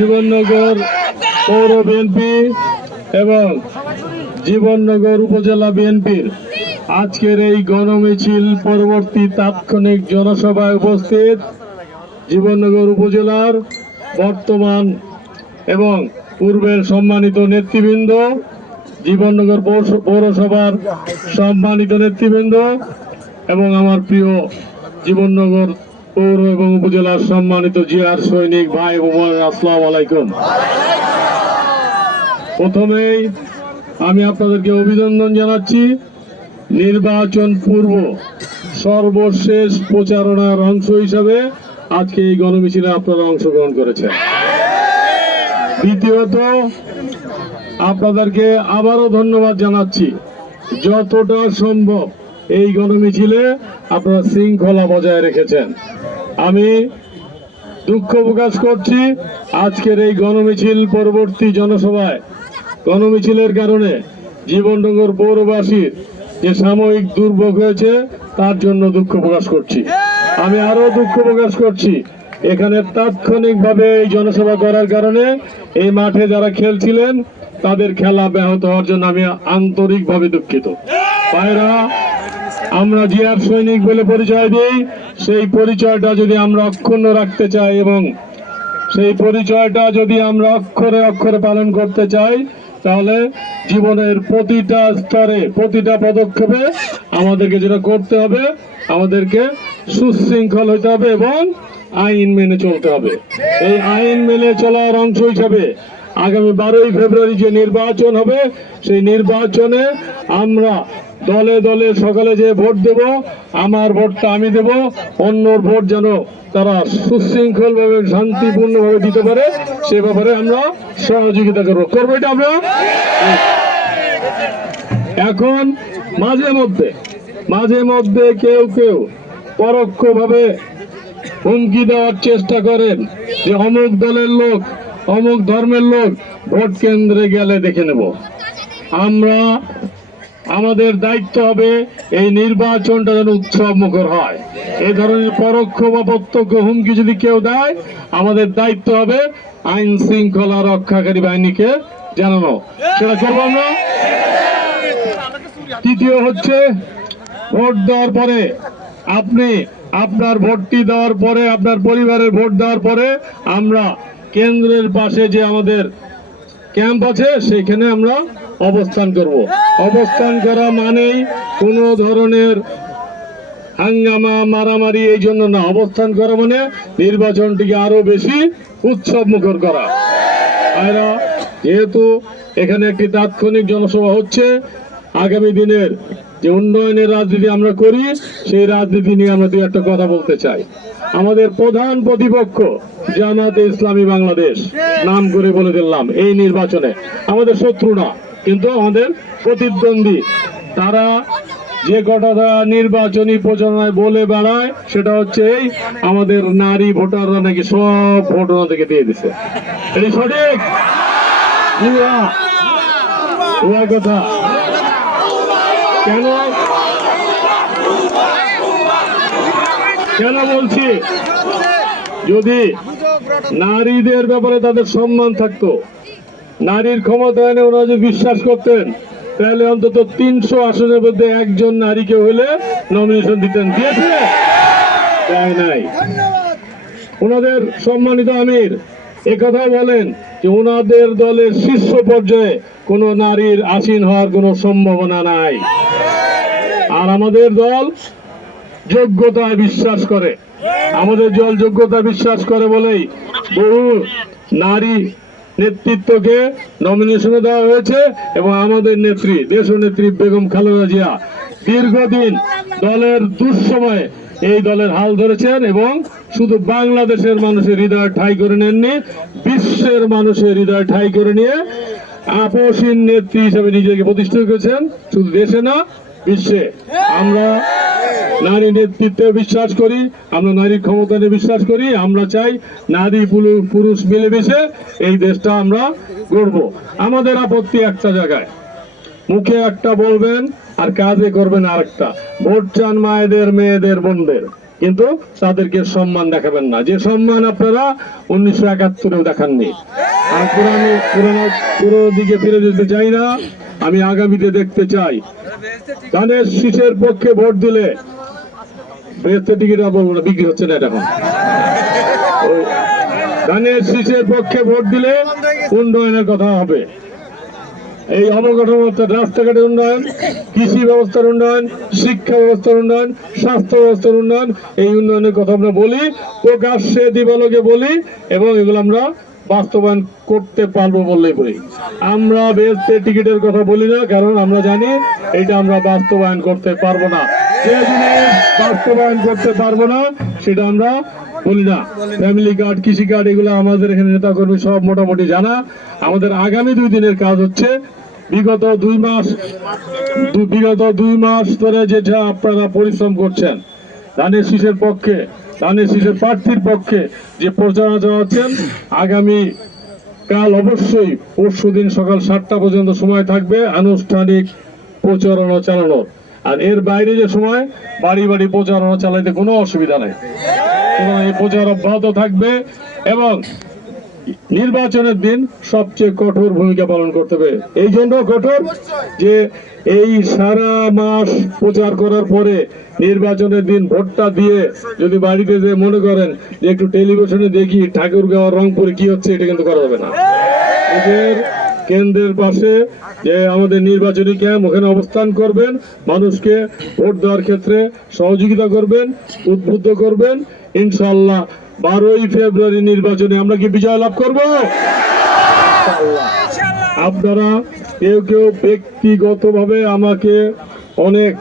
জীবননগর পৌর বিএনপি এবং জীবননগর উপজেলা বিএনপির আজকের এই গণমিছিল পরবর্তী তাৎক্ষণিক জনসভায় উপস্থিত জীবননগর উপজেলার বর্তমান এবং পূর্বের সম্মানিত নেতৃবৃন্দ, জীবননগর পৌর- পৌরসভার সম্মানিত নেতৃবৃন্দ এবং আমার প্রিয় জীবননগর পৌর এবং উপজেলার সম্মানিত জিয়ার সৈনিক ভাই আসসালামু আলাইকুম। প্রথমেই আমি আপনাদেরকে অভিনন্দন জানাচ্ছি। নির্বাচন পূর্ব সর্বশেষ প্রচারণার অংশ হিসাবে আজকে এই গণমিছিলে আপনারা অংশগ্রহণ করেছেন। দ্বিতীয়ত, আপনাদেরকে আবারও ধন্যবাদ জানাচ্ছি। যতটা সম্ভব এই গণমিছিলে আপনারা শৃঙ্খলা বজায় রেখেছেন। আমি দুঃখ প্রকাশ করছি আজকের এই গণমিছিল পরবর্তী জনসভায়। গণমিছিলের কারণে জীবনডঙ্গর পৌরবাসীর যে সাময়িক দুর্ভোগ হয়েছে, তার জন্য দুঃখ প্রকাশ করছি। আমি আরও দুঃখ প্রকাশ করছি। এখানে তাৎক্ষণিকভাবে এই জনসভা করার কারণে এই মাঠে যারা খেলছিলেন, তাদের খেলা ব্যাহত হওয়ার জন্য আমি আন্তরিকভাবে দুঃখিত। ভাইরা আমরা জিয়ার সৈনিক বলে পরিচয় দিই। সেই পরিচয়টা যদি আমরা অক্ষুণ্ণ রাখতে চাই এবং সেই পরিচয়টা যদি আমরা অক্ষরে অক্ষরে পালন করতে চাই, তাহলে জীবনের প্রতিটা স্তরে, প্রতিটা পদক্ষেপে আমাদেরকে যেটা করতে হবে, আমাদেরকে সুশৃঙ্খল হতে হবে এবং আইন মেনে চলতে হবে। এই আইন মেনে চলার অংশ হিসাবে আগামী বারোই ফেব্রুয়ারি যে নির্বাচন হবে, সেই নির্বাচনে আমরা দলে দলে সকালে যে ভোট দেব, আমার ভোটটা আমি দেব, অন্যর ভোট যেন তারা সুশৃঙ্খল ভাবে শান্তিপূর্ণ ভাবে দিতে পারে, সে ব্যাপারে আমরা সহযোগিতা করব। করব এটা আমরা? এখন মাঝে মধ্যে মাঝে মধ্যে কেউ কেউ পরোক্ষভাবে হুমকি দেওয়ার চেষ্টা করেন যে অমুক দলের লোক, অমুক ধর্মের লোক ভোট কেন্দ্রে গেলে দেখে নেব। আমরা আমাদের দায়িত্ব হবে এই নির্বাচনটা যেন উৎসব মুখর হয়। এই ধরনের পরোক্ষ বা প্রত্যক্ষ হুমকি যদি কেউ দেয়, আমাদের দায়িত্ব হবে আইন শৃঙ্খলা রক্ষাকারী বাহিনীকে জানানো। সেটা করব আমরা তৃতীয় হচ্ছে, ভোট দেওয়ার পরে আপনি আপনার ভোটটি দেওয়ার পরে, আপনার পরিবারের ভোট দেওয়ার পরে আমরা কেন্দ্রের পাশে যে আমাদের ক্যাম্প আছে সেখানে আমরা অবস্থান করব। অবস্থান করা মানেই কোনো ধরনের হাঙ্গামা, মারামারি এই জন্য না। অবস্থান করা মানে নির্বাচনটিকে আরও বেশি উৎসব মুখর করা। যেহেতু এখানে একটি তাৎক্ষণিক জনসভা হচ্ছে আগামী দিনের যে উন্নয়নের রাজনীতি আমরা করি সেই রাজনীতি নিয়ে আমরা দু একটা কথা বলতে চাই আমাদের প্রধান প্রতিপক্ষ জামাতে ইসলামী বাংলাদেশ নাম করে বলে দিলাম এই নির্বাচনে আমাদের শত্রু না কিন্তু আমাদের প্রতিদ্বন্দ্বী তারা যে কথাটা নির্বাচনী প্রচারণায় বলে বেড়ায় সেটা হচ্ছে এই আমাদের নারী ভোটাররা নাকি সব ভোট থেকে দিয়ে দিছে এটি সঠিক কথা কেন? বলছি? যদি নারীদের ব্যাপারে তাদের সম্মান থাকতো, নারীর ক্ষমতায়নে ওনারা যদি বিশ্বাস করতেন, তাহলে অন্তত তিনশো আসনের মধ্যে একজন নারীকে হলে নমিনেশন দিতেন। দিয়েছে দেয় নাই। ওনাদের সম্মানিত আমির একথা বলেন যে ওনাদের দলের শীর্ষ পর্যায়ে কোনো নারীর আসীন হওয়ার কোনো সম্ভাবনা নাই। আর আমাদের দল যোগ্যতায় বিশ্বাস করে। আমাদের দল যোগ্যতা বিশ্বাস করে বলেই বহু নারী নেতৃত্বকে নমিনেশনে দেওয়া হয়েছে এবং আমাদের নেত্রী দেশ নেত্রী বেগম খালেদা জিয়া দীর্ঘদিন দলের দুঃসময়ে এই দলের হাল ধরেছেন এবং শুধু বাংলাদেশের মানুষের হৃদয় ঠাই করে নেননি, বিশ্বের মানুষের হৃদয় ঠাই করে নিয়ে আপসীন নেত্রী হিসেবে নিজেকে প্রতিষ্ঠিত করেছেন। শুধু দেশে না বিশ্বে। আমরা নারী নেতৃত্বে বিশ্বাস করি, আমরা নারীর ক্ষমতা বিশ্বাস করি, আমরা চাই নারী, পুরু- পুরুষ মিলেমিশে এই দেশটা আমরা গড়ব। আমাদের আপত্তি একটা জায়গায়, মুখে একটা বলবেন আর কাজে করবেন আরেকটা। ভোট চান মায়েদের, মেয়েদের, বোনদের, কিন্তু তাদেরকে সম্মান দেখাবেন না। যে সম্মান আপনারা উনিশশো একাত্তরেও দেখাননি। আর পুরানো পুরানো, পুরো দিকে ফিরে যেতে চাই না। আমি আগামীতে দেখতে চাই। ধানের শীষের পক্ষে ভোট দিলে টিকিট বিক্রি হচ্ছে না এটা এখন। ধানের শীষের পক্ষে ভোট দিলে উন্নয়নের কথা হবে। এই অবকাঠামো রাস্তাঘাটের উন্নয়ন, কৃষি ব্যবস্থার উন্নয়ন, শিক্ষা ব্যবস্থার উন্নয়ন, স্বাস্থ্য ব্যবস্থার উন্নয়ন, এই উন্নয়নের কথা আমরা বলি, প্রকাশ্যে দিবালোকে বলি, এবং এগুলো আমরা বাস্তবায়ন করতে পারব বললেই বলি আমরা বেসতে টিকিটের কথা বলি না, কারণ আমরা জানি এটা আমরা বাস্তবায়ন করতে পারব না। যে জিনিস বাস্তবায়ন করতে পারব না, সেটা আমরা বলি না। ফ্যামিলি কার্ড, কৃষি কার্ড, এগুলো আমাদের এখানে নেতা কর্মী সব মোটামুটি জানা। আমাদের আগামী দুই দিনের কাজ হচ্ছে বিগত দুই মাস বিগত দুই মাস ধরে যেটা আপনারা পরিশ্রম করছেন, ধানের শীষের পক্ষে ধানের শীষের প্রার্থীর পক্ষে যে প্রচারণা চালাচ্ছেন আগামী কাল অবশ্যই পরশু দিন সকাল সাতটা পর্যন্ত সময় থাকবে আনুষ্ঠানিক প্রচারণা চালানোর। আর এর বাইরে যে সময়, বাড়ি বাড়ি প্রচারণা চালাইতে কোনো অসুবিধা নেই। এই প্রচার অব্যাহত থাকবে এবং নির্বাচনের দিন সবচেয়ে কঠোর ভূমিকা পালন করতে হবে। এই জন্য কঠোর যে এই সারা মাস প্রচার করার পরে নির্বাচনের দিন ভোটটা দিয়ে যদি বাড়িতে যে মনে করেন যে একটু টেলিভিশনে দেখি ঠাকুরগাঁও, রংপুরে কি হচ্ছে, এটা কিন্তু করা যাবে না। এদের কেন্দ্রের পাশে যে আমাদের নির্বাচনী ক্যাম্প, ওখানে অবস্থান করবেন, মানুষকে ভোট দেওয়ার ক্ষেত্রে সহযোগিতা করবেন, উদ্বুদ্ধ করবেন। ইনশাল্লাহ বারোই ফেব্রুয়ারি নির্বাচনে আমরা কি বিজয় লাভ করব? আপনারা কেউ কেউ ব্যক্তিগতভাবে আমাকে অনেক